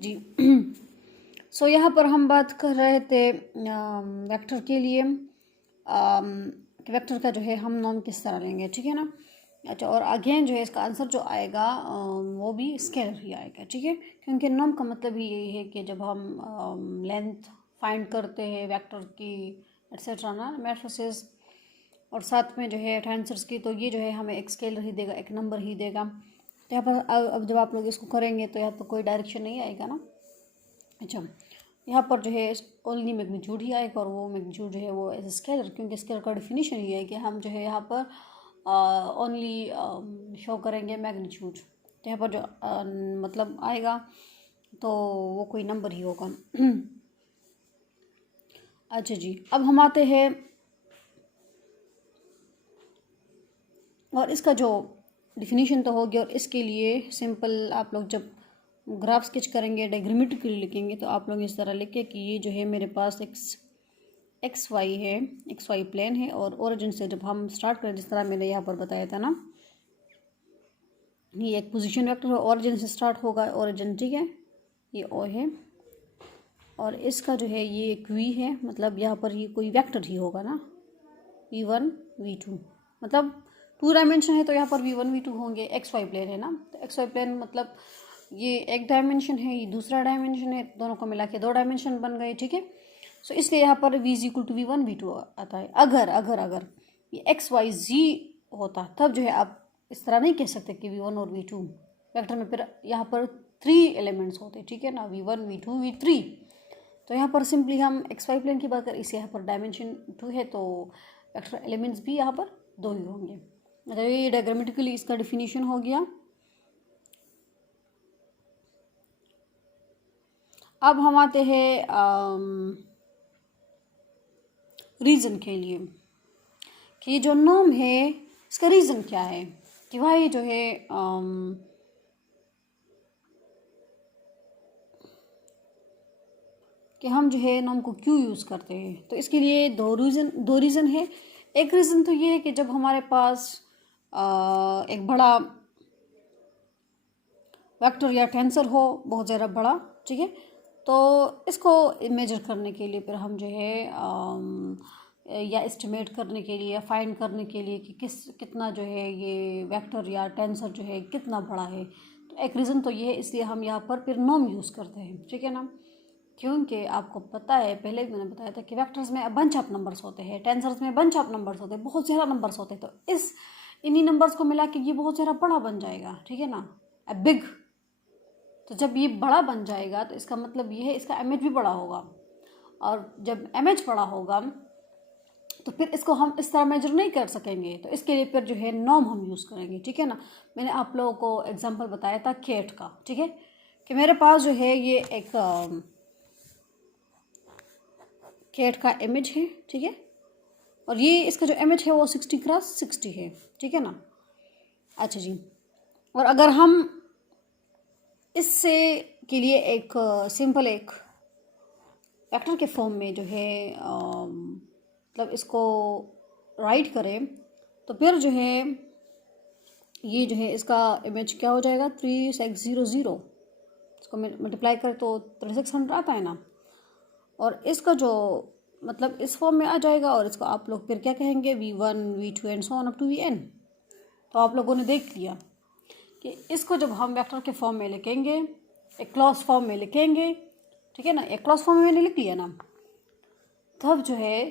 जी। सो यहाँ पर हम बात कर रहे थे वेक्टर के लिए कि वेक्टर का जो है हम नॉर्म किस तरह लेंगे, ठीक है ना। अच्छा, और अगेन जो है इसका आंसर जो आएगा वो भी स्केलर ही आएगा, ठीक है, क्योंकि नॉर्म का मतलब ही यही है कि जब हम लेंथ फाइंड करते हैं वेक्टर की एट्सेट्रा ना मैट्रिसेस और साथ में जो है आंसर्स की, तो ये जो है हमें एक स्केलर ही देगा, एक नंबर ही देगा। तो यहाँ पर अब जब आप लोग इसको करेंगे तो यहाँ पर कोई डायरेक्शन नहीं आएगा ना। अच्छा, यहाँ पर जो है ओनली मैग्नीट्यूड ही आएगा, और वो मैग्नीट्यूड जो है वो एज स्केलर, क्योंकि स्केलर का डिफिनीशन ही है कि हम जो है यहाँ पर ओनली शो करेंगे मैग्नीट्यूड। तो यहाँ पर जो मतलब आएगा तो वो कोई नंबर ही होगा। अच्छा जी, अब हम आते हैं और इसका जो डिफिनीशन तो हो गया, और इसके लिए सिंपल आप लोग जब ग्राफ स्केच करेंगे, डायग्रामेट्रिकली लिखेंगे, तो आप लोग इस तरह लिखे कि ये जो है मेरे पास एक्स वाई है, एक्स वाई प्लेन है, और ओरिजिन से जब हम स्टार्ट करें जिस तरह मैंने यहाँ पर बताया था ना, ये एक पोजीशन वेक्टर है, ओरिजिन से स्टार्ट होगा, ओरिजिन, ठीक है, ये ओ है, और इसका जो है ये एक वी है, मतलब यहाँ पर ये कोई वेक्टर ही होगा ना, v1 v2, मतलब 2 डायमेंशन है तो यहाँ पर v1 v2 होंगे। एक्स वाई प्लेन है ना, तो एक्स वाई प्लेन मतलब ये एक डायमेंशन है, ये दूसरा डायमेंशन है, दोनों को मिला के 2 डायमेंशन बन गए, ठीक है। सो इसलिए यहाँ पर v is equal to v1 v2 आता है। अगर ये एक्स वाई जी होता तब जो है आप इस तरह नहीं कह सकते कि v1 और v2 वेक्टर में, फिर यहाँ पर 3 एलिमेंट्स होते, ठीक है ना, v1 v2 v3। तो यहाँ पर सिंपली हम एक्स वाई प्लेन की बात करें, इसे यहाँ पर डायमेंशन 2 है, तो वेक्टर एलिमेंट्स भी यहाँ पर 2 ही होंगे। मतलब ये डायग्रामेटिकली इसका डिफिनीशन हो गया। अब हम आते हैं रीज़न के लिए कि ये जो नॉर्म है इसका रीज़न क्या है, कि भाई जो है कि हम जो है नॉर्म को क्यों यूज़ करते हैं। तो इसके लिए दो रीज़न है। एक रीज़न तो ये है कि जब हमारे पास एक बड़ा वेक्टर या टेंसर हो, बहुत ज़्यादा बड़ा, ठीक है, तो इसको मेजर करने के लिए फिर हम जो है या एस्टिमेट करने के लिए या फाइंड करने के लिए कि कितना जो है ये वेक्टर या टेंसर जो है कितना बड़ा है, तो एक रीज़न तो ये है, इसलिए हम यहाँ पर फिर नॉर्म यूज़ करते हैं, ठीक है ना। क्योंकि आपको पता है, पहले भी मैंने बताया था कि वेक्टर्स में बंच ऑफ नंबर्स होते हैं, टेंसर्स में बंच ऑफ नंबर्स होते हैं, बहुत ज़्यादा नंबर्स होते हैं, तो इन्हीं नंबर्स को मिला के ये बहुत ज़्यादा बड़ा बन जाएगा, ठीक है ना, बिग। तो जब ये बड़ा बन जाएगा तो इसका मतलब ये है इसका इमेज भी बड़ा होगा, और जब इमेज बड़ा होगा तो फिर इसको हम इस तरह मेजर नहीं कर सकेंगे, तो इसके लिए फिर जो है नॉर्म हम यूज़ करेंगे, ठीक है ना। मैंने आप लोगों को एग्जांपल बताया था कैट का, ठीक है, कि मेरे पास जो है ये एक कैट का इमेज है, ठीक है, और ये इसका जो इमेज है वो 60x60 है, ठीक है ना। अच्छा जी, और अगर हम इससे के लिए एक सिंपल एक वेक्टर के फॉर्म में जो है मतलब इसको राइट करें, तो फिर जो है ये जो है इसका इमेज क्या हो जाएगा, 3x00, इसको मल्टीप्लाई करें तो 3600 आता है ना, और इसका जो मतलब इस फॉर्म में आ जाएगा, और इसको आप लोग फिर क्या कहेंगे, v1 v2 and so on up to vn। तो आप लोगों ने देख लिया कि इसको जब हम वेक्टर के फॉर्म में लिखेंगे, एक क्लॉज फॉर्म में लिखेंगे, ठीक है ना, एक क्लॉज फॉर्म में मैंने लिख लिया ना, तब जो है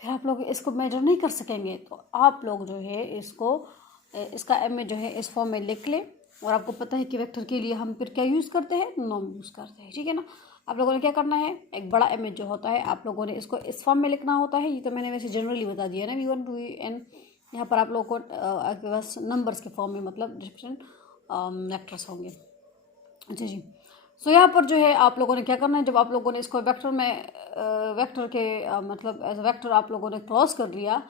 फिर आप लोग इसको मेजर नहीं कर सकेंगे, तो आप लोग जो है इसका इमेज जो है इस फॉर्म में लिख लें। और आपको पता है कि वेक्टर के लिए हम फिर क्या यूज़ करते हैं, नॉर्म यूज़ करते हैं, ठीक है ना। आप लोगों ने क्या करना है, एक बड़ा इमेज जो होता है आप लोगों ने इसको इस फॉर्म में लिखना होता है। ये तो मैंने वैसे जनरली बता दिया ना, v1 to vn। यहाँ पर आप लोगों को आपके पास नंबर्स के फॉर्म में मतलब डिफरेंट वेक्टर्स होंगे। अच्छा जी, सो यहाँ पर जो है आप लोगों ने क्या करना है, जब आप लोगों ने इसको वेक्टर में वेक्टर के मतलब एज अ वेक्टर आप लोगों ने क्रॉस कर लिया,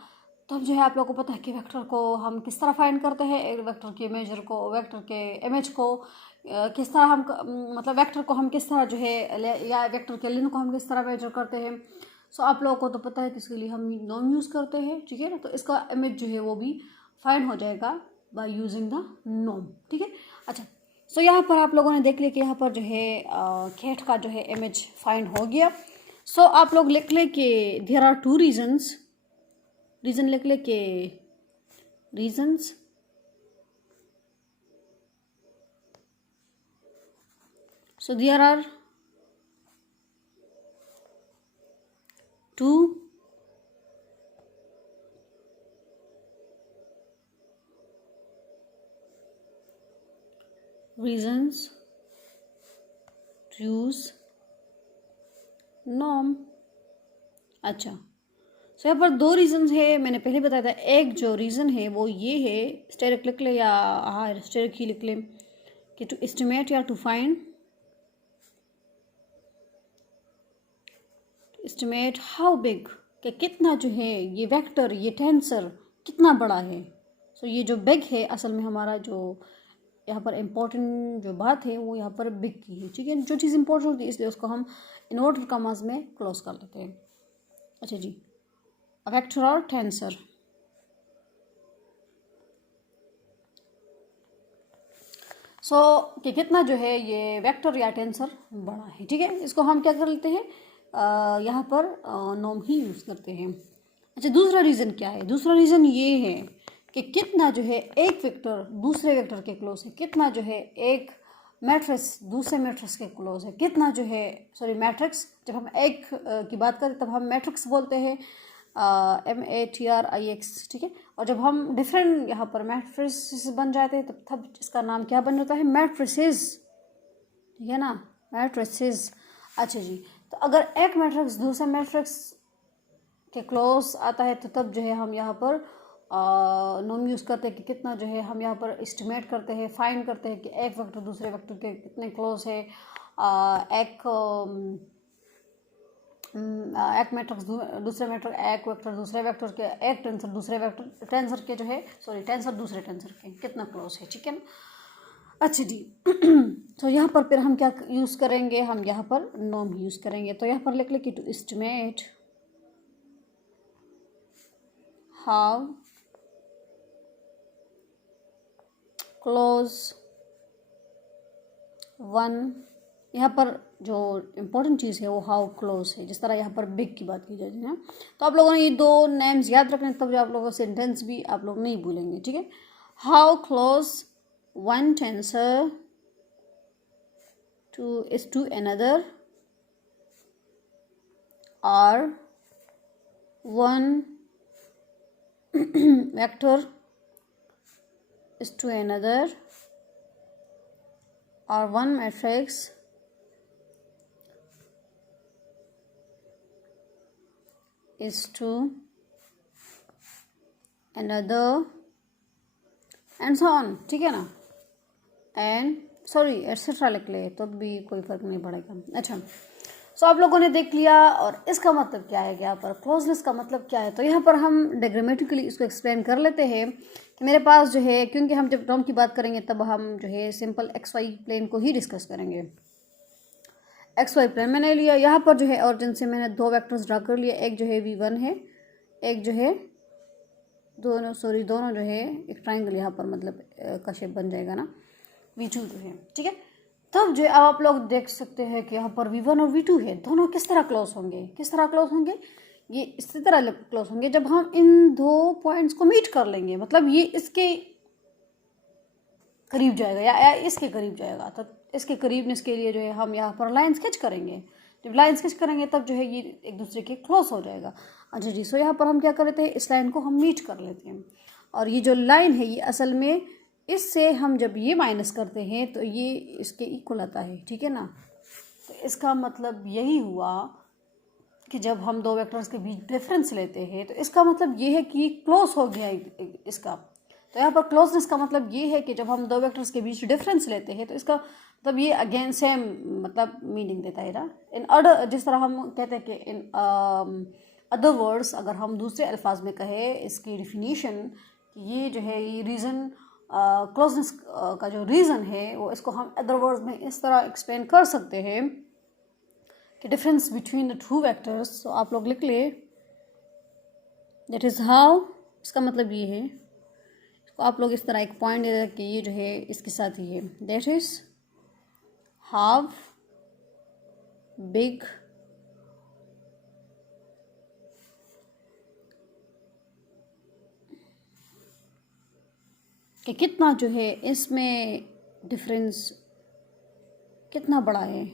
तब जो है आप लोगों को पता है कि वेक्टर को हम किस तरह फाइंड करते हैं, एक वेक्टर के मेजर को, वेक्टर के इमेज को किस तरह हम मतलब वेक्टर को हम किस तरह जो है या वेक्टर के लेंथ को हम किस तरह मेजर करते हैं। सो आप लोगों को तो पता है कि इसके लिए हम नॉर्म यूज़ करते हैं, ठीक है ना। तो इसका इमेज जो है वो भी फाइंड हो जाएगा बाय यूजिंग द नॉर्म, ठीक है। अच्छा, सो यहाँ पर आप लोगों ने देख लिया कि यहाँ पर जो है कैट का जो है इमेज फाइंड हो गया। सो आप लोग लिख ले कि there are two reasons, reason लिख ले कि reasons so there are two reasons to use norm। अच्छा, सो यहाँ पर दो रीजंस है, मैंने पहले बताया था। एक जो रीज़न है वो ये है, स्टेरिक लिख ले या हाँ स्टेरिक ही लिख ले, कि टू एस्टिमेट या to find, estimate how big, कि कितना जो है ये वेक्टर, ये टेंसर कितना बड़ा है। सो ये जो बिग है असल में हमारा जो यहाँ पर इम्पोर्टेंट जो बात है वो यहाँ पर बिग की है, ठीक है। जो चीज़ इंपॉर्टेंट होती है इसलिए उसको हम इन्वर्टेड कॉमास में क्लोज कर लेते हैं। अच्छा जी, वेक्टर और टेंसर, कि कितना जो है ये वेक्टर या टेंसर बड़ा है, ठीक है। इसको हम क्या कर लेते हैं, यहाँ पर नॉर्म ही यूज़ करते हैं। अच्छा, दूसरा रीज़न क्या है? दूसरा रीज़न ये है कि कितना जो है एक वेक्टर दूसरे वेक्टर के क्लोज है, कितना जो है एक मैट्रिक्स दूसरे मैट्रिक्स के क्लोज है, कितना जो है मैट्रिक्स, जब हम एक की बात करें तब हम मैट्रिक्स बोलते हैं, MATRIX, ठीक है। और जब हम डिफरेंट यहाँ पर मैट्रिसेस बन जाते हैं तब इसका नाम क्या बन जाता है, मैट्रिसेस, ठीक है ना, मैट्रिसेस। अच्छा जी, तो अगर एक मैट्रिक्स दूसरे मैट्रिक्स के क्लोज आता है तो तब जो है हम यहाँ पर नॉर्म यूज़ करते हैं कि कितना जो है हम यहाँ पर एस्टिमेट करते हैं, फाइंड करते हैं कि एक वेक्टर दूसरे वेक्टर के कितने क्लोज है, एक मैट्रिक्स दूसरे मैट्रिक्स, एक वेक्टर दूसरे वेक्टर के, एक टेंसर दूसरे वेक्टर टेंसर के जो है टेंसर दूसरे टेंसर के कितना क्लोज है, ठीक है ना। अच्छा जी, तो यहाँ पर फिर हम क्या यूज़ करेंगे, हम यहाँ पर नॉर्म यूज़ करेंगे। तो यहाँ पर लिख ले कि to estimate how close one, यहाँ पर जो इम्पोर्टेंट चीज़ है वो हाउ क्लोज है, जिस तरह यहाँ पर बिग की बात की जाती है ना। तो आप लोगों ने ये दो नेम्स याद रखने, तब जो आप लोगों सेंटेंस भी आप लोग नहीं भूलेंगे, ठीक है। How close one tensor to another, or one vector is to another, or one matrix is to another, and so on, ठीक है ना। एंड एटसेट्रा लिख ले तो भी कोई फ़र्क नहीं पड़ेगा। अच्छा, सो आप लोगों ने देख लिया, और इसका मतलब क्या है, यहाँ पर क्लोजनेस का मतलब क्या है। तो यहाँ पर हम डायग्रामेटिकली इसको एक्सप्लेन कर लेते हैं कि मेरे पास जो है, क्योंकि हम जब नॉर्म की बात करेंगे तब हम जो है सिंपल XY प्लेन को ही डिस्कस करेंगे। XY प्लेन मैंने लिया, यहाँ पर जो है ऑरिजिन से मैंने दो वेक्टर्स ड्रा कर लिए, एक जो है V1 है, एक जो है दोनों जो है एक ट्राइंगल यहाँ पर मतलब का शेप बन जाएगा ना, V2 जो है, ठीक है। तब जो आप लोग देख सकते हैं कि यहाँ पर V1 और V2 है, दोनों किस तरह क्लोज होंगे, ये इसी तरह क्लोज होंगे जब हम इन दो पॉइंट्स को मीट कर लेंगे, मतलब ये इसके करीब जाएगा या इसके करीब जाएगा, तो इसके करीबनेस के लिए जो है हम यहाँ पर लाइन स्केच करेंगे। जब लाइन स्केच करेंगे तब जो है ये एक दूसरे के क्लोज हो जाएगा। अच्छा जी, सो यहाँ पर हम क्या कर लेते हैं, इस लाइन को हम मीट कर लेते हैं, और ये जो लाइन है ये असल में इससे हम जब ये माइनस करते हैं तो ये इसके इक्वल आता है, ठीक है ना। तो इसका मतलब यही हुआ कि जब हम दो वेक्टर्स के बीच डिफरेंस लेते हैं तो इसका मतलब ये है कि क्लोज हो गया इसका। तो यहाँ पर क्लोजनेस का मतलब ये है कि जब हम दो वेक्टर्स के बीच डिफरेंस लेते हैं तो इसका मतलब ये अगेन सेम मतलब मीनिंग देता है ना। इन अदर, जिस तरह हम कहते हैं कि इन अदर वर्ड्स, अगर हम दूसरे अल्फाज में कहें इसकी डिफिनीशन, ये जो है ये रीज़न क्लोजनेस का जो रीज़न है वो इसको हम अदर वर्ड्स में इस तरह एक्सप्लेन कर सकते हैं कि difference between the two vectors. तो आप लोग लिख ले, दैट इज़ हाउ, इसका मतलब ये है तो आप लोग इस तरह एक पॉइंट दे कि ये जो है इसके साथ ही है, दैट इज हाफ बिग कि कितना जो है इसमें डिफरेंस कितना बड़ा है,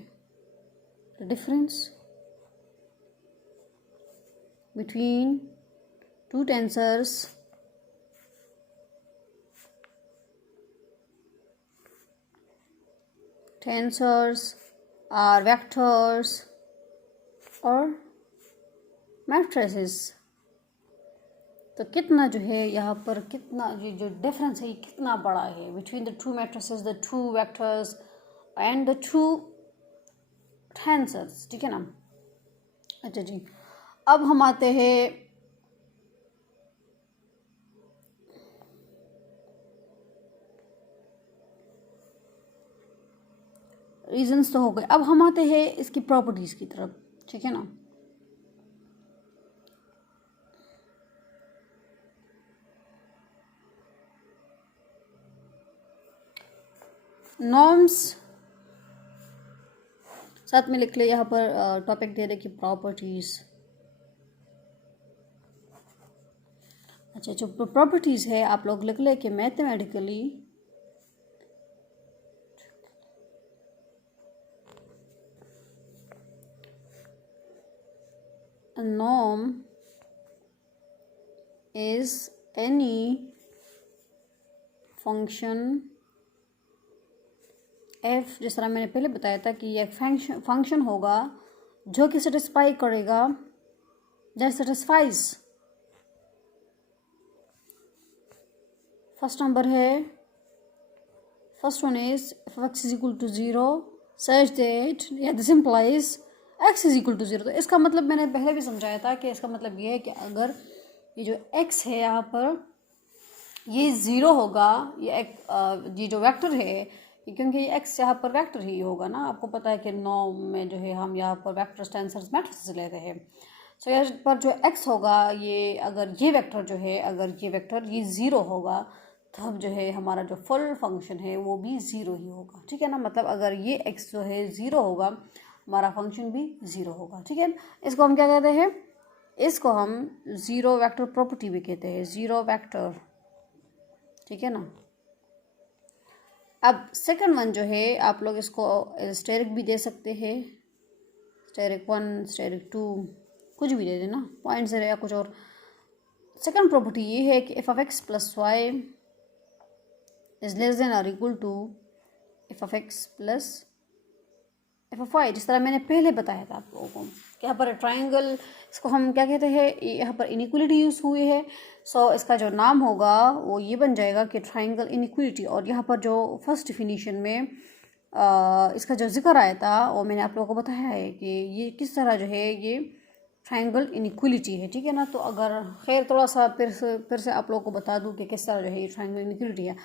difference between two tensors are vectors or matrices। तो कितना जो है यहाँ पर कितना ये जो डिफरेंस है ये कितना बड़ा है between the two matrices, the two vectors and the two tensors, ठीक है ना। अच्छा जी, अब हम आते हैं रीजंस तो हो गए, अब हम आते हैं इसकी प्रॉपर्टीज की तरफ, ठीक है ना। नॉर्म्स साथ में लिख ले, यहाँ पर टॉपिक दे रहे कि प्रॉपर्टीज। अच्छा, जो प्रॉपर्टीज है आप लोग लिख ले कि mathematically a norm is any function f, जिस तरह मैंने पहले बताया था कि ये फंक्शन होगा जो कि सेटिस्फाई करेगा, दैट सेटिस्फाइज। फर्स्ट नंबर है, first one is if x is equal to 0 such that या this implies x is equal to 0। तो इसका मतलब मैंने पहले भी समझाया था कि इसका मतलब ये है कि अगर ये जो x है यहाँ पर ये 0 होगा, ये जो वेक्टर है, क्योंकि ये x यहाँ पर वेक्टर ही होगा ना। आपको पता है कि नॉर्म में जो है हम यहाँ पर वेक्टर्स, टेंसर्स, मैट्रिसेस लेते हैं। सो यहाँ पर जो x होगा, ये अगर ये वेक्टर जो है, अगर ये वेक्टर ये 0 होगा तब जो है हमारा जो फुल फंक्शन है वो भी 0 ही होगा, ठीक है ना। मतलब अगर ये x जो है 0 होगा, हमारा फंक्शन भी 0 होगा, ठीक है। इसको हम क्या कहते हैं, इसको हम ज़ीरो वेक्टर प्रॉपर्टी भी कहते हैं, ज़ीरो वेक्टर, ठीक है ना। अब सेकंड वन जो है आप लोग इसको स्टेरिक भी दे सकते हैं, स्टेरिक 1, स्टेरिक 2, कुछ भी दे देना, पॉइंट से या कुछ और। सेकंड प्रॉपर्टी ये है कि F of X plus Y is less than और equal to F of X plus F of Y, जिस तरह मैंने पहले बताया था आप लोगों को कि यहाँ पर ट्राइंगल, इसको हम क्या कहते हैं, यहाँ पर इनइक्वलिटी यूज़ हुई है। सो इसका जो नाम होगा वो ये बन जाएगा कि ट्राइंगल इनइक्वलिटी। और यहाँ पर जो फर्स्ट डिफिनीशन में इसका जो जिक्र आया था वो मैंने आप लोगों को बताया है कि ये किस तरह जो है ये ट्राइंगल इनइक्वलिटी है, ठीक है ना। तो अगर खैर थोड़ा सा फिर से आप लोगों को बता दूँ कि किस तरह जो है ये ट्राइंगल इनइक्वलिटी है।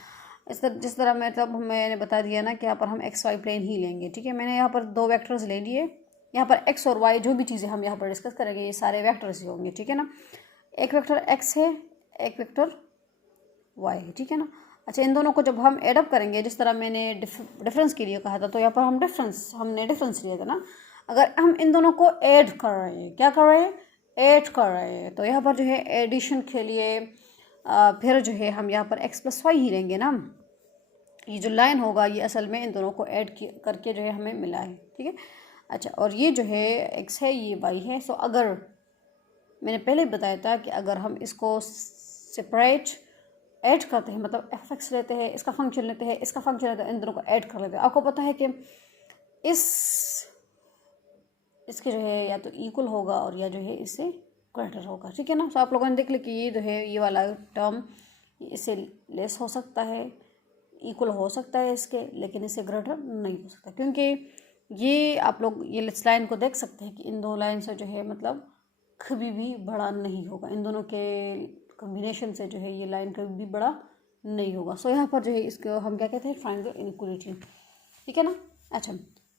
इस तरह जिस तरह मैंने बता दिया ना कि यहाँ पर हम एक्स वाई प्लेन ही लेंगे, ठीक है। मैंने यहाँ पर दो वेक्टर्स ले लिए, यहाँ पर एक्स और वाई जो भी चीज़ें हम यहाँ पर डिस्कस करेंगे ये सारे वेक्टर्स ही होंगे, ठीक है ना। एक वेक्टर एक्स है, एक वेक्टर वाई है, ठीक है ना। अच्छा, इन दोनों को जब हम एडअप करेंगे, जिस तरह मैंने डिफरेंस के लिए कहा था, तो यहाँ पर हमने डिफरेंस लिया था ना। अगर हम इन दोनों को ऐड कर रहे हैं, क्या कर रहे हैं, ऐड कर रहे हैं, तो यहाँ पर जो है एडिशन के लिए फिर जो है हम यहाँ पर एक्स प्लस वाई ही लेंगे ना। ये जो लाइन होगा ये असल में इन दोनों को ऐड करके जो है हमें मिला है, ठीक है। अच्छा, और ये जो है एक्स है, ये वाई है। सो अगर मैंने पहले बताया था कि अगर हम इसको सेपरेट ऐड करते हैं, मतलब एफ एक्स लेते हैं, इसका फंक्शन लेते हैं, इसका फंक्शन लेते हैं, इन दोनों को ऐड कर लेते हैं, आपको पता है कि इसके जो है या तो इक्वल होगा और या जो है इससे ग्रेटर होगा, ठीक है ना। तो आप लोगों ने देख लिया कि ये जो है ये वाला टर्म इससे लेस हो सकता है, इक्वल हो सकता है इसके, लेकिन इससे ग्रेटर नहीं हो सकता, क्योंकि ये आप लोग ये इस लाइन को देख सकते हैं कि इन दो लाइन से जो है मतलब कभी भी बड़ा नहीं होगा, इन दोनों के कॉम्बिनेशन से जो है ये लाइन कभी भी बड़ा नहीं होगा। सो यहाँ पर जो है इसको हम क्या कहते हैं, ट्राइंगल इनइक्वलिटी, ठीक है ना। अच्छा,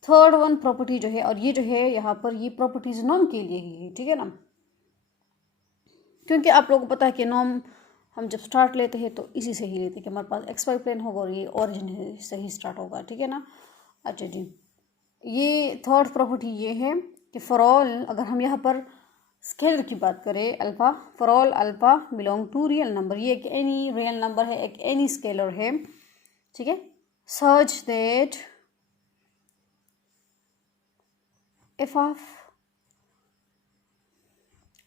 थर्ड वन प्रॉपर्टी जो है, और ये जो है यहाँ पर ये प्रॉपर्टीज नॉर्म के लिए ही है, ठीक है ना, क्योंकि आप लोगों को पता है कि नॉर्म हम जब स्टार्ट लेते हैं तो इसी से ही लेते हैं कि हमारे पास एक्स वाई प्लेन होगा और ये ओरिजिन से ही स्टार्ट होगा, ठीक है ना। अच्छा जी, ये थर्ड प्रॉपर्टी ये है कि फॉर ऑल, अगर हम यहाँ पर स्केलर की बात करें alpha, for all alpha belong to real number, ये एक एनी रियल नंबर है, एक एनी स्केलर है, ठीक है, such that F of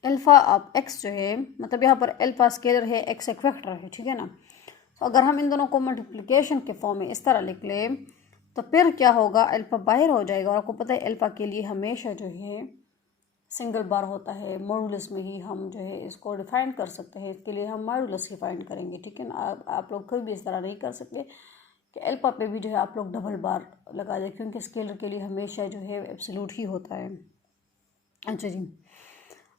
alpha of x जो है, मतलब यहाँ पर अल्फ़ा स्केलर है, एक्स एक वेक्टर है, ठीक है ना। तो अगर हम इन दोनों को मल्टीप्लिकेशन के फॉर्म में इस तरह लिख लें तो फिर क्या होगा, अल्फ़ा बाहर हो जाएगा। और आपको पता है अल्फ़ा के लिए हमेशा जो है सिंगल बार होता है, मॉडुलस में ही हम जो है इसको डिफाइन कर सकते हैं, इसके लिए हम मॉडुलस ही फाइंड करेंगे, ठीक है ना। आप लोग कभी भी इस तरह नहीं कर सकते कि अल्फ़ा पे भी जो है आप लोग डबल बार लगा दें, क्योंकि स्केलर के लिए हमेशा जो है एब्सोल्यूट ही होता है। अच्छा जी,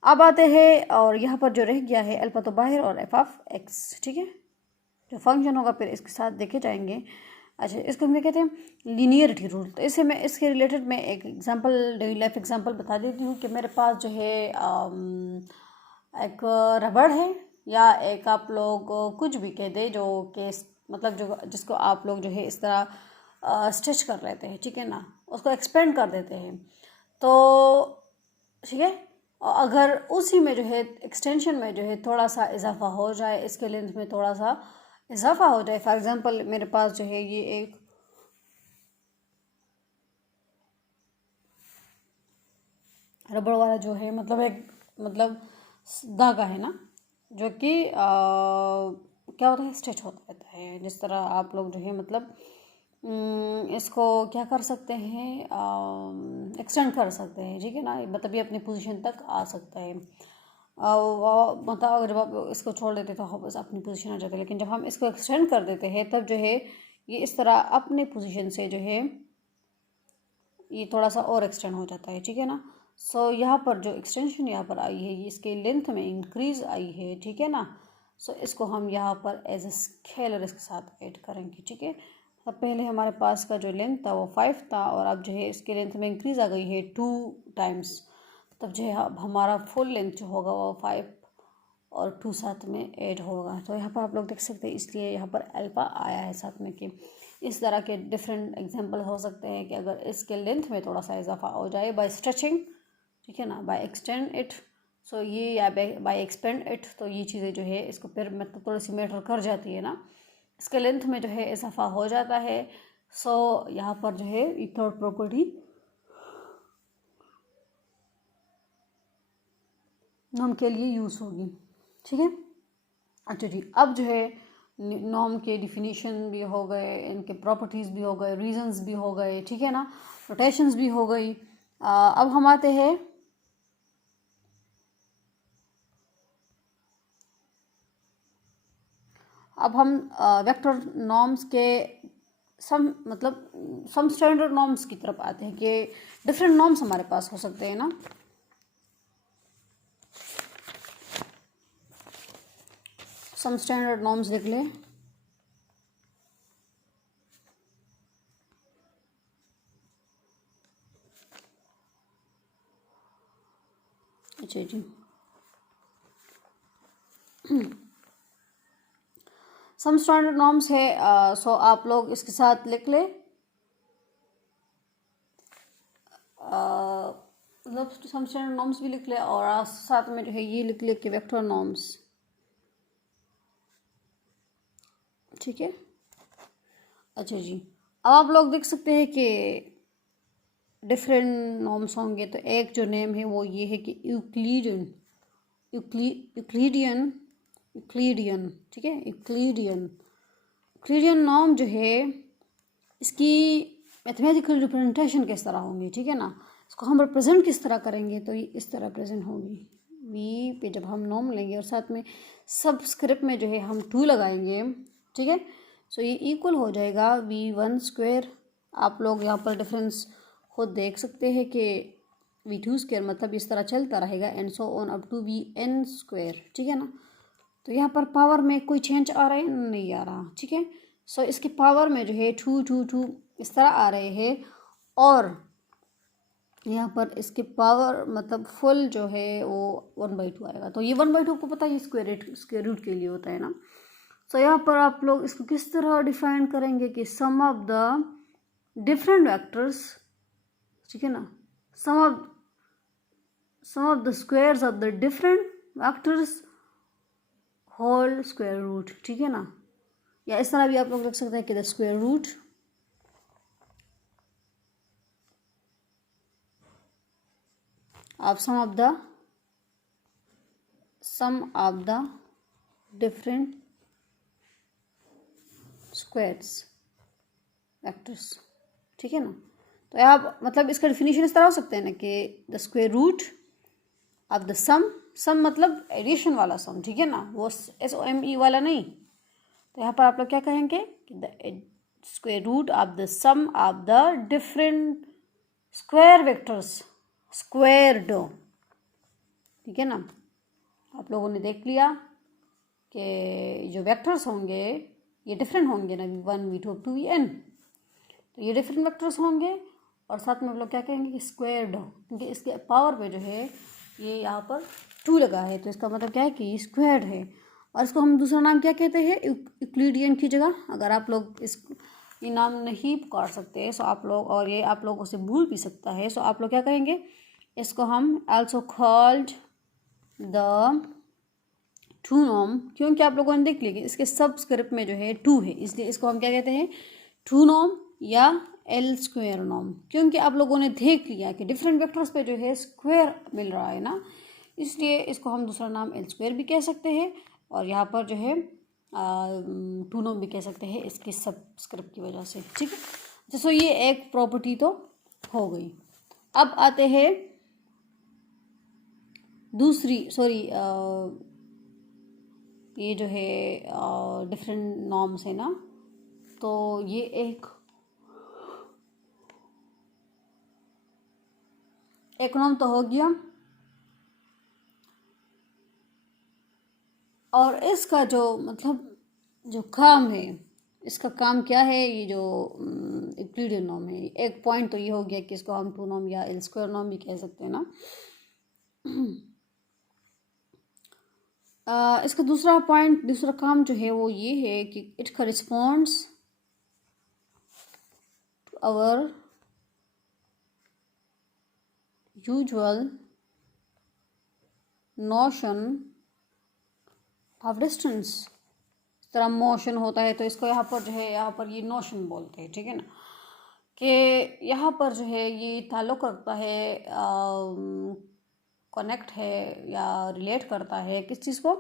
अब आते हैं और यहाँ पर जो रह गया है अल्फ़ा तो बाहर और एफ ऑफ एक्स, ठीक है, जो फंक्शन होगा फिर इसके साथ देखे जाएंगे। अच्छा, इसको हम क्या कहते हैं, लीनियरिटी रूल। तो इससे मैं इसके रिलेटेड मैं एक एग्जांपल, डेली लाइफ एग्जांपल बता देती हूँ कि मेरे पास जो है एक रबड़ है, या एक आप लोग कुछ भी कह दे जो कि मतलब जो जिसको आप लोग जो है इस तरह स्ट्रेच कर लेते हैं, ठीक है ना, उसको एक्सपेंड कर देते हैं। तो ठीक है, और अगर उसी में जो है एक्सटेंशन में जो है थोड़ा सा इजाफा हो जाए, इसके लेंथ में थोड़ा सा इजाफा हो जाए, फॉर एग्जांपल मेरे पास जो है ये एक रबड़ वाला जो है, मतलब एक मतलब धागा है ना, जो कि क्या होता है, स्ट्रेच होता रहता है। जिस तरह आप लोग जो है मतलब इसको क्या कर सकते हैं, एक्सटेंड कर सकते हैं, ठीक है ना, मतलब ये अपनी पोजीशन तक आ सकता है। मतलब अगर जब आप इसको छोड़ देते तो बस अपनी पोजीशन आ जाती है, लेकिन जब हम इसको एक्सटेंड कर देते हैं तब जो है ये इस तरह अपने पोजीशन से जो है ये थोड़ा सा और एक्सटेंड हो जाता है, ठीक है ना। सो यहाँ पर जो एक्सटेंशन यहाँ पर आई है ये इसके लेंथ में इंक्रीज आई है, ठीक है ना। सो इसको हम यहाँ पर एज ए स्केलर इसके साथ ऐड करेंगे, ठीक है। अब पहले हमारे पास का जो लेंथ था वो 5 था, और अब जो है इसके लेंथ में इंक्रीज आ गई है 2 टाइम्स, तब जो है अब हमारा फुल लेंथ जो होगा वो 5 और 2 साथ में ऐड होगा। तो यहाँ पर आप लोग देख सकते हैं, इसलिए यहाँ पर अल्फ़ा आया है साथ में। कि इस तरह के डिफरेंट एग्जांपल हो सकते हैं कि अगर इसके लेंथ में थोड़ा सा इजाफा हो जाए बाय स्ट्रेचिंग, ठीक है ना, बाय एक्सटेंड इट, सो ये या बाय एक्सपेंड इट, तो ये चीज़ें जो है इसको फिर मतलब थोड़ी सी मैटर कर जाती है ना, इसके लेंथ में जो है इजाफा हो जाता है। सो यहाँ पर जो है ये थर्ड प्रॉपर्टी नॉर्म के लिए यूज़ होगी, ठीक है। अच्छा जी, अब जो है नॉर्म के डिफिनीशन भी हो गए, इनके प्रॉपर्टीज़ भी हो गए, रीजंस भी हो गए, ठीक है ना, रोटेशंस भी हो गई। अब हम आते हैं अब हम वेक्टर नॉर्म्स के सम स्टैंडर्ड नॉर्म्स की तरफ आते हैं कि डिफरेंट नॉर्म्स हमारे पास हो सकते हैं ना। सम स्टैंडर्ड नॉर्म्स लिख लें। अच्छा जी, सम स्टैंडर्ड नॉर्म्स है, सो आप लोग इसके साथ लिख लें, मतलब सम स्टैंडर्ड नॉर्म्स भी लिख ले और साथ में जो है ये लिख ले कि वेक्टर नॉर्म्स, ठीक है। अच्छा जी, अब आप लोग देख सकते हैं कि डिफरेंट नॉर्म्स होंगे। तो एक जो नेम है वो ये है कि यूक्लिडियन, यूक्लिडियन, यूक्लिडियन, ठीक है, यूक्लिडियन। यूक्लिडियन नॉर्म जो है इसकी मैथमेटिकल रिप्रेजेंटेशन किस तरह होंगी, ठीक है ना, इसको हम रिप्रेजेंट किस तरह करेंगे, तो ये इस तरह प्रेजेंट होगी। वी पे जब हम नॉर्म लेंगे और साथ में सबस्क्रिप्ट में जो है हम 2 लगाएंगे, ठीक है, सो ये इक्वल हो जाएगा V1 स्क्वायर। आप लोग यहाँ पर डिफरेंस खुद देख सकते हैं कि V2 स्क्वायर मतलब इस तरह चलता रहेगा and so on up to Vn square, ठीक है ना। तो यहाँ पर पावर में कोई चेंज आ रहा है, नहीं आ रहा, ठीक है। सो इसके पावर में जो है 2 2 2 इस तरह आ रहे हैं, और यहाँ पर इसके पावर मतलब फुल जो है वो 1/2 आएगा। तो ये 1/2 को पता है ये स्क्वायर रूट के लिए होता है ना। तो यहाँ पर आप लोग इसको किस तरह डिफाइन करेंगे कि sum of the different vectors, ठीक है ना, sum of the squares of the different vectors whole square root, ठीक है ना। या इस तरह भी आप लोग लिख सकते हैं कि the square root of sum of the different squares vectors, ठीक है ना। तो आप मतलब इसका डिफिनीशन इस तरह हो सकते हैं ना कि the square root of the sum मतलब एडिशन वाला सम, ठीक है ना, वो SOME वाला नहीं। तो यहाँ पर आप लोग क्या कहेंगे कि the square root of the sum of the different square vectors squared, ठीक है ना। आप लोगों ने देख लिया कि जो वेक्टर्स होंगे ये डिफरेंट होंगे ना, V1 V2 up to Vn। तो ये डिफरेंट वेक्टर्स होंगे और साथ में आप लोग क्या कहेंगे कि स्क्वायर्ड, क्योंकि इसके पावर पे जो है ये यहाँ पर 2 लगा है, तो इसका मतलब क्या है कि स्क्वायर्ड है। और इसको हम दूसरा नाम क्या कहते हैं, यूक्लिडियन की जगह। अगर आप लोग ये नाम नहीं पुकार सकते सो आप लोग, और ये आप लोगों से भूल भी सकता है, सो आप लोग क्या कहेंगे, इसको हम also called the two norm, क्योंकि आप लोगों ने देख लिया कि इसके सबस्क्रिप्ट में जो है 2 है, इसलिए इसको हम क्या कहते हैं, टू नॉर्म या एल स्क्वायर नॉर्म। क्योंकि आप लोगों ने देख लिया कि डिफरेंट वेक्टर्स पे जो है स्क्वायर मिल रहा है ना, इसलिए इसको हम दूसरा नाम एल स्क्वायर भी कह सकते हैं और यहाँ पर जो है टू नॉर्म भी कह सकते हैं इसके सबस्क्रिप्ट की वजह से, ठीक है। जैसे ये एक प्रॉपर्टी तो हो गई। अब आते हैं दूसरी, ये जो है डिफरेंट नॉर्म्स है ना, तो ये एक नॉर्म तो हो गया। और इसका जो मतलब जो काम है, इसका काम क्या है, ये जो यूक्लिडियन नॉर्म है, एक पॉइंट तो ये हो गया कि इसको हम टू नॉर्म या एल स्क्वायर नॉर्म भी कह सकते हैं ना। इसका दूसरा काम जो है वो ये है कि it corresponds to our usual notion of distance. इस तरह मोशन होता है तो इसको यहाँ पर जो है, यहाँ पर ये नोशन बोलते हैं, ठीक है ना, कि यहाँ पर जो है ये ताल्लुक़ रखता है, कनेक्ट है या रिलेट करता है किस चीज़ को,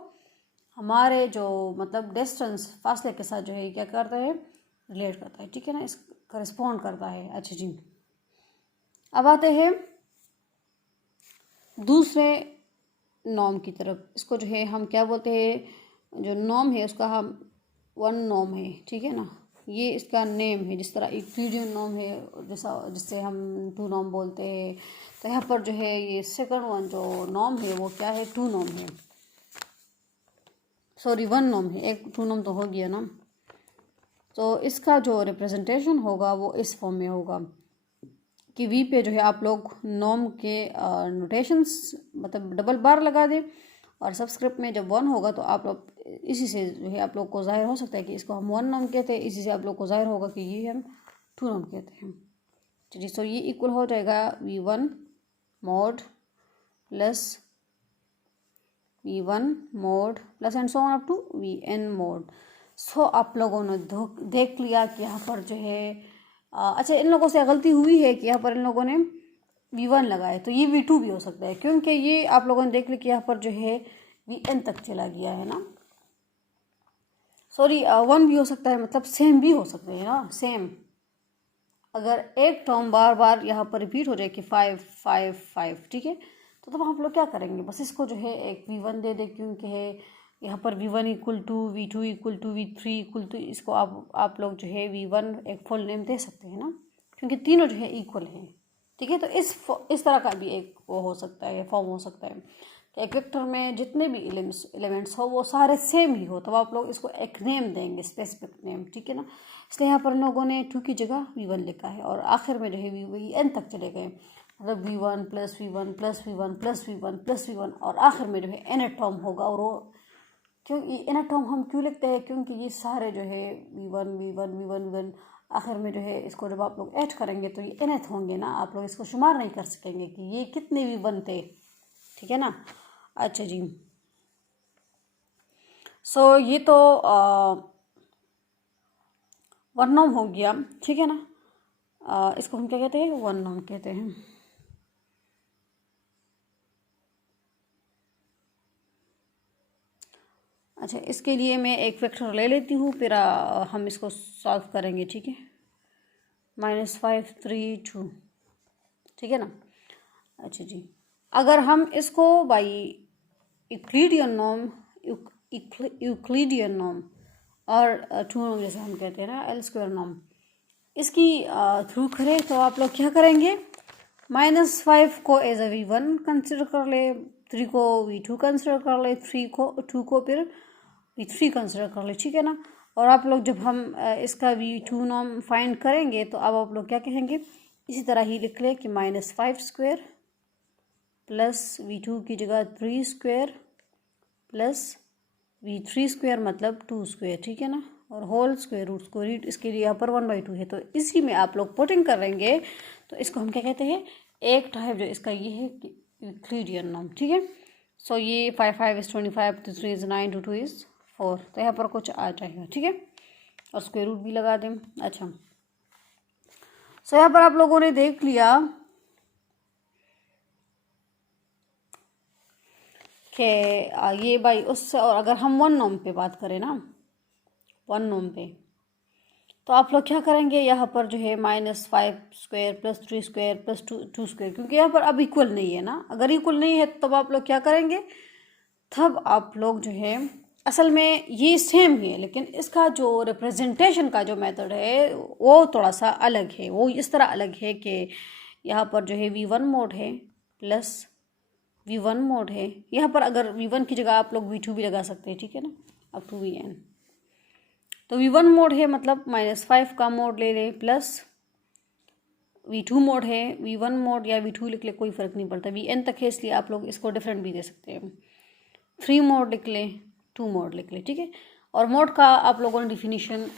हमारे जो मतलब डिस्टेंस फासले के साथ जो है क्या करता है, रिलेट करता है, ठीक है ना, इस करस्पॉन्ड करता है। अच्छा जी, अब आते हैं दूसरे नॉर्म की तरफ। इसको जो है हम क्या बोलते हैं, जो नॉर्म है उसका हम वन नॉर्म है, ठीक है ना, ये इसका नेम है। जिस तरह यूक्लिडियन नॉर्म है जिससे हम टू नॉर्म बोलते हैं, तो यहाँ पर जो है ये सेकंड वन जो नॉर्म है वो क्या है, टू नॉर्म है, सॉरी वन नॉर्म है, एक टू नॉर्म तो हो गया ना। तो इसका जो रिप्रेजेंटेशन होगा वो इस फॉर्म में होगा कि वी पे जो है आप लोग नॉर्म के नोटेशंस मतलब डबल बार लगा दें और सबस्क्रिप्ट में जब 1 होगा तो आप लोग इसी से जो है आप लोग को जाहिर हो सकता है कि इसको हम 1 नॉर्म कहते हैं, इसी से आप लोग को जाहिर होगा कि ये हम 2 नॉर्म कहते हैं। चलिए, सो ये इक्वल हो जाएगा V1 mod plus V1 mod plus and so on up to Vn mod। So आप लोगों ने देख लिया कि यहाँ पर जो है अच्छा इन लोगों से गलती हुई है कि यहाँ पर इन लोगों ने V1 लगाए, तो ये V2 भी हो सकता है, क्योंकि ये आप लोगों ने देख लिया कि यहाँ पर जो है Vn तक चला गया है ना, सॉरी 1 भी हो सकता है, मतलब सेम भी हो सकते हैं ना, सेम। अगर एक टर्म बार बार यहाँ पर रिपीट हो जाए कि 5 5 5, ठीक है, तो तब आप लोग क्या करेंगे, बस इसको जो है एक V1 दे दे, क्योंकि है यहाँ पर V1 equal to V2 equal to V3 equal to, इसको आप लोग जो है V1 एक फुल नेम दे सकते हैं ना, क्योंकि तीनों जो है इक्वल हैं, ठीक है। तो इस तरह का भी एक वो हो सकता है, फॉर्म हो सकता है कि एक वेक्टर में जितने भी एलिमेंट्स हो वो सारे सेम ही हो, तब आप लोग इसको एक नेम देंगे, स्पेसिफिक नेम, ठीक है ना। इसलिए यहाँ पर लोगों ने 2 की जगह V1 लिखा है और आखिर में जो है Vn तक चले गए। मतलब V1 plus V1 plus V1 plus V1 plus V1 और आखिर में जो है nth टर्म होगा। और वो क्यों nth टर्म हम क्यों लिखते हैं, क्योंकि ये सारे जो है V1 V1 V1 V1 आखिर में जो है इसको जब आप लोग ऐड करेंगे तो ये nth होंगे ना, आप लोग इसको शुमार नहीं कर सकेंगे कि ये कितने V1 थे, ठीक है ना। अच्छा जी, सो ये तो वन नॉर्म हो गया, ठीक है ना। इसको हम क्या कहते हैं, वन नॉर्म कहते हैं। अच्छा, इसके लिए मैं एक वेक्टर ले लेती हूँ, फिर हम इसको सॉल्व करेंगे, ठीक है। -5 3 2, ठीक है ना। अच्छा जी, अगर हम इसको बाई यूक्लिडियन नॉर्म और टू नॉर्म जैसे हम कहते हैं ना, एल स्क्वायर नॉर्म, इसकी थ्रू करें तो आप लोग क्या करेंगे, -5 को एज अ V1 कंसिडर कर ले, 3 को V2 कंसिडर कर ले, 2 को फिर V3 कंसिडर कर ले, ठीक है ना। और आप लोग जब हम इसका V2 नॉर्म फाइंड करेंगे तो अब आप लोग क्या कहेंगे, इसी तरह ही लिख ले कि -5 स्क्वायर प्लस V2 की जगह 3 स्क्वायर प्लस V3 स्क्वायर मतलब 2 स्क्वायर, ठीक है ना, और होल स्क्वायर रूट को रीड, इसके लिए यहाँ पर 1/2 है, तो इसी में आप लोग पुटिंग करेंगे तो इसको हम क्या कहते हैं, एक टाइप जो इसका ये है यूक्लिडियन नॉर्म, ठीक है। सो ये 5 is 25 तो 3 is 9 to 2 is 4, तो यहाँ पर कुछ आ जाएगा, ठीक है, और स्क्वायर रूट भी लगा दें। अच्छा, सो यहाँ पर आप लोगों ने देख लिया कि ये बाई उससे, और अगर हम वन नॉर्म पे बात करें ना, वन नॉर्म पे, तो आप लोग क्या करेंगे, यहाँ पर जो है -5 square plus 3 square plus 2 square, क्योंकि यहाँ पर अब इक्वल नहीं है ना, अगर इक्वल नहीं है तब आप लोग क्या करेंगे, तब आप लोग जो है असल में ये सेम ही है, लेकिन इसका जो रिप्रेजेंटेशन का जो मेथड है वो थोड़ा सा अलग है। वो इस तरह अलग है कि यहाँ पर जो है V1 मोड है प्लस V1 मोड है, यहाँ पर अगर V1 की जगह आप लोग V2 भी लगा सकते हैं, ठीक है ना, अप टू Vn। तो V1 मोड है मतलब -5 का मोड ले ले, प्लस V2 मोड है, V1 मोड या V2 लिख ले, कोई फ़र्क नहीं पड़ता, Vn तक है, इसलिए आप लोग इसको डिफरेंट भी दे सकते हैं, 3 मोड लिख ले, 2 मोड लिख ले, ठीक है। और मोड का आप लोगों ने डिफिनीशन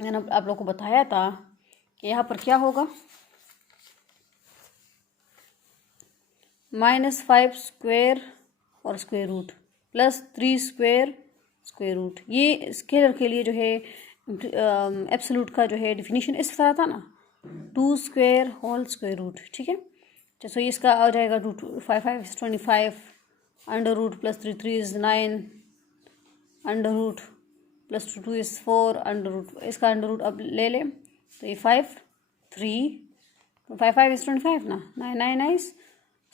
मैंने आप लोगों को बताया था कि यहाँ पर क्या होगा, -5 स्क्वायर और square root plus 3 square square root, ये स्केलर के लिए जो है एब्सोल्यूट का जो है डिफिनीशन इस तरह था ना, 2 स्क्वायर होल स्क्वायर रूट, ठीक है। जैसे ये इसका आ जाएगा 5 is 25 under root plus 3 is 9 under root plus 2 is 4 under root, इसका अंडर रूट अब ले लें तो ये 5 3 5 is 25 ना, 9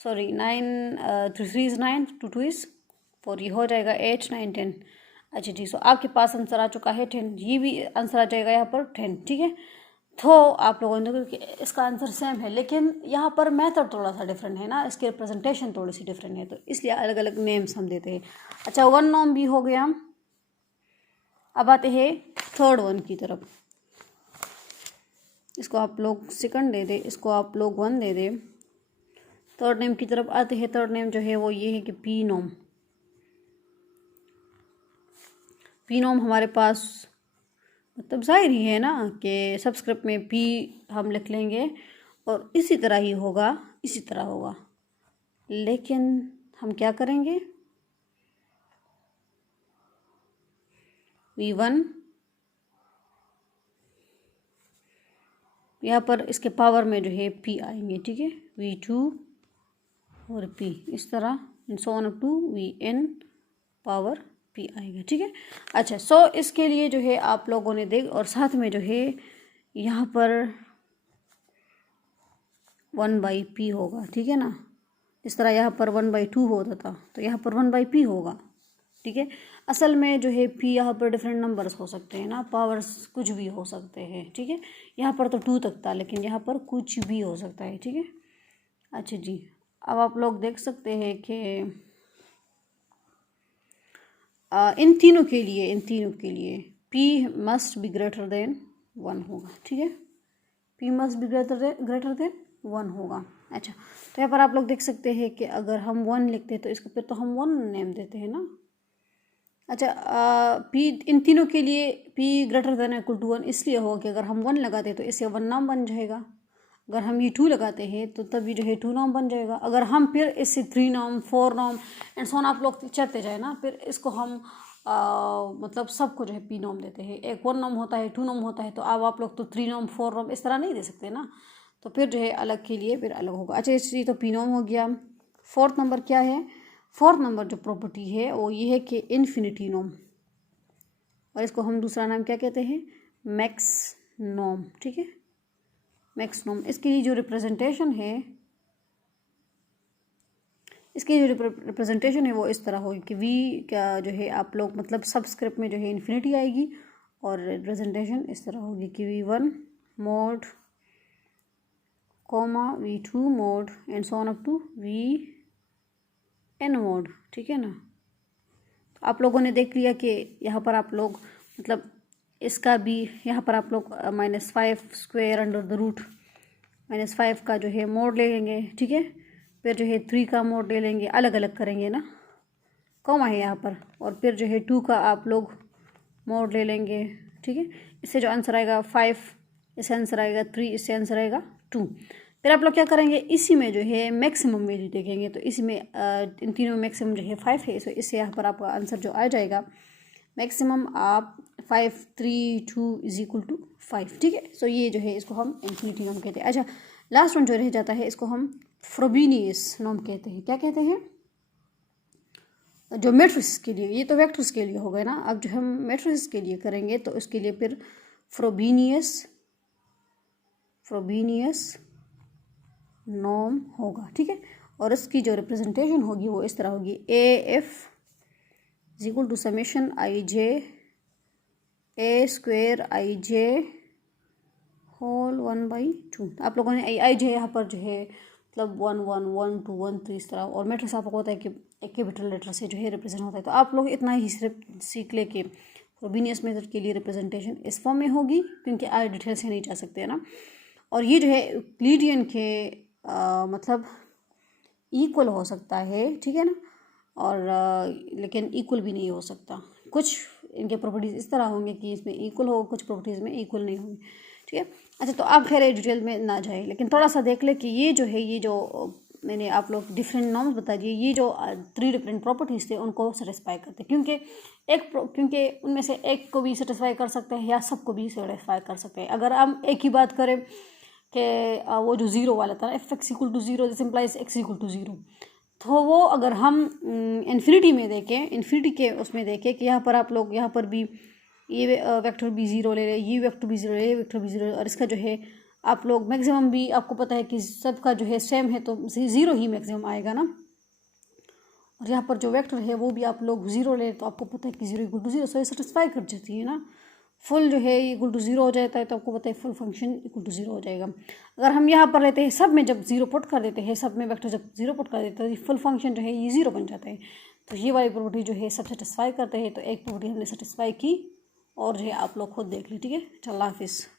3 is 9 2 is 4, ये हो जाएगा 8 9 10। अच्छा जी, सो आपके पास आंसर आ चुका है 10, ये भी आंसर आ जाएगा यहाँ पर 10, ठीक है। तो आप लोगों ने देखा कि इसका आंसर सेम है, लेकिन यहाँ पर मेथड थोड़ा सा डिफरेंट है ना, इसकी रिप्रेजेंटेशन थोड़ी सी डिफरेंट है, तो इसलिए अलग अलग नेम्स हम देते हैं। अच्छा, वन नॉर्म भी हो गया, अब आते हैं थर्ड वन की तरफ, इसको आप लोग सेकंड दे दे, इसको आप लोग 1 दे दे। थर्ड नेम की तरफ आते हैं, थर्ड नेम जो है वो ये है कि पी नॉर्म। पी नॉर्म हमारे पास मतलब जाहिर ही है ना कि सबस्क्रिप्ट में पी हम लिख लेंगे और इसी तरह ही होगा, इसी तरह होगा, लेकिन हम क्या करेंगे, V1 यहाँ पर इसके पावर में जो है P आएंगे, ठीक है, V2 और P इस तरह so on up to Vn power P आएगा, ठीक है। अच्छा, सो इसके लिए जो है आप लोगों ने देख, और साथ में जो है यहाँ पर 1/P होगा, ठीक है ना, इस तरह यहाँ पर 1/2 होता था, तो यहाँ पर 1/P होगा, ठीक है। असल में जो है P यहाँ पर डिफरेंट नंबर्स हो सकते हैं ना, पावर्स कुछ भी हो सकते हैं, ठीक है। यहाँ पर तो 2 तक था, लेकिन यहाँ पर कुछ भी हो सकता है, ठीक है। अच्छा जी, अब आप लोग देख सकते हैं कि इन तीनों के लिए P must be greater than 1 होगा, ठीक है, P must be greater than 1 होगा। अच्छा, तो यहाँ पर आप लोग देख सकते हैं कि अगर हम 1 लिखते हैं तो इसको फिर तो हम 1 नेम देते हैं ना। अच्छा, P इन तीनों के लिए P greater than equal to 1 इसलिए होगा कि अगर हम 1 लगाते हैं तो इससे 1 नाम बन जाएगा। अगर हम ये 2 लगाते हैं तो तब ये जो है 2 नाम बन जाएगा। अगर हम फिर इससे 3 नाम 4 नाम एंड सो ऑन आप लोग चलते जाए ना, फिर इसको हम मतलब सबको जो है P नाम देते हैं। एक 1 नाम होता है, 2 नाम होता है, तो अब आप लोग तो 3 नाम 4 नाम इस तरह नहीं दे सकते ना, तो फिर जो है अलग के लिए फिर अलग होगा। अच्छा, इसलिए तो P नाम हो गया। 4th नंबर क्या है? 4th नंबर जो प्रॉपर्टी है वो ये है कि इन्फिनिटी नॉम, और इसको हम दूसरा नाम क्या कहते हैं? मैक्स नॉम। ठीक है, मैक्स नॉम। इसकी जो रिप्रेजेंटेशन है, इसकी जो रिप्रेजेंटेशन है वो इस तरह होगी कि वी का जो है आप लोग मतलब सबस्क्रिप्ट में जो है इन्फिनिटी आएगी, और रिप्रेजेंटेशन इस तरह होगी कि V1 mod comma V2 mod and so on up to VN mod. ठीक है ना। तो आप लोगों ने देख लिया कि यहाँ पर आप लोग मतलब इसका भी यहाँ पर आप लोग -5 स्क्वायर अंडर द रूट -5 का जो है मोड ले लेंगे। ठीक है, फिर जो है 3 का मोड ले लेंगे, अलग अलग करेंगे ना, कॉमा है यहाँ पर, और फिर जो है 2 का आप लोग मोड ले लेंगे। ठीक है, इससे जो आंसर आएगा 5, इससे आंसर आएगा 3, इससे आंसर आएगा 2। फिर आप लोग क्या करेंगे, इसी में जो है मैक्सिमम वैल्यू देखेंगे, तो इसी में इन तीनों में मैक्सिमम जो है 5 है, सो इससे यहाँ पर आपका आंसर जो आ जाएगा मैक्सिमम आप 5 3 2 इज इक्वल टू 5। ठीक है, सो ये जो है इसको हम इन्फिनिटी नॉम कहते हैं। अच्छा, लास्ट वन जो रह जाता है इसको हम फ्रोबेनियस नॉम कहते हैं। क्या कहते हैं? जो मैट्रिक्स के लिए, ये तो वेक्टर्स के लिए हो गए ना, अब जो हम मैट्रिक्स के लिए करेंगे तो उसके लिए फिर फ्रोबेनियस नॉम होगा। ठीक है, और इसकी जो रिप्रेजेंटेशन होगी वो इस तरह होगी, AF is equal to summation IJ A² IJ whole 1/2। आप लोगों ने IJ यहाँ पर जो है मतलब 1 1 1 2 1 3 इस तरह, और मैट्रिक्स आपको होता है कि एक कैपिटल लेटर से जो है रिप्रेजेंट होता है। तो आप लोग इतना ही सिर्फ सीख ले कि फ्रोबेनियस मेथड के लिए रिप्रेजेंटेशन इस फॉर्म में होगी, क्योंकि आगे डिटेल से नहीं जा सकते ना। और ये जो है यूक्लिडियन के मतलब इक्वल हो सकता है। ठीक है ना, और लेकिन इक्वल भी नहीं हो सकता। कुछ इनके प्रॉपर्टीज़ इस तरह होंगे कि इसमें इक्वल हो, कुछ प्रॉपर्टीज़ में इक्वल नहीं होंगे। ठीक है, अच्छा, तो आप खैर डिटेल में ना जाए, लेकिन थोड़ा सा देख ले कि ये जो है, ये जो मैंने आप लोग डिफरेंट नॉर्म्स बता दिए, ये जो 3 डिफरेंट प्रॉपर्टीज़ थे उनको सेटिस्फाई करते हैं, क्योंकि उनमें से एक को भी सेटिस्फाई कर सकते हैं या सबको भी सेटिस्फाई कर सकते हैं। अगर हम एक ही बात करें कि वो जो ज़ीरो वाला था ना, f(x = 0) दिस इम्प्लाइज x = 0, तो वो अगर हम इन्फिनिटी में देखें, इन्फिनिटी के उसमें देखें कि यहाँ पर आप लोग यहाँ पर भी ये वेक्टर भी 0 ले रहे, ये वेक्टर भी 0 ले, ये वेक्टर भी 0, और इसका जो है आप लोग मैक्सिमम भी आपको पता है कि सबका जो है सेम है, तो 0 ही मैक्सिमम आएगा ना। और यहाँ पर जो वेक्टर है वो भी आप लोग 0 ले, तो आपको पता है कि 0 = 0, सो ये सेटिस्फाई कर जाती है ना। फुल जो है इक्वल टू 0 हो जाता है, तो आपको पता है फुल फंक्शन इक्वल टू 0 हो जाएगा। अगर हम यहाँ पर लेते हैं सब में जब 0 पुट कर देते हैं, सब में वेक्टर जब 0 पुट कर देते हैं, तो फुल फंक्शन जो है ये 0 बन जाता है। तो ये वाली प्रॉपर्टी जो है सब सेटिस्फाई करते हैं, तो एक प्रॉपर्टी हमने सेटिस्फाई की, और जो है आप लोग खुद देख ली। ठीक है, अल्लाह हाफिज़।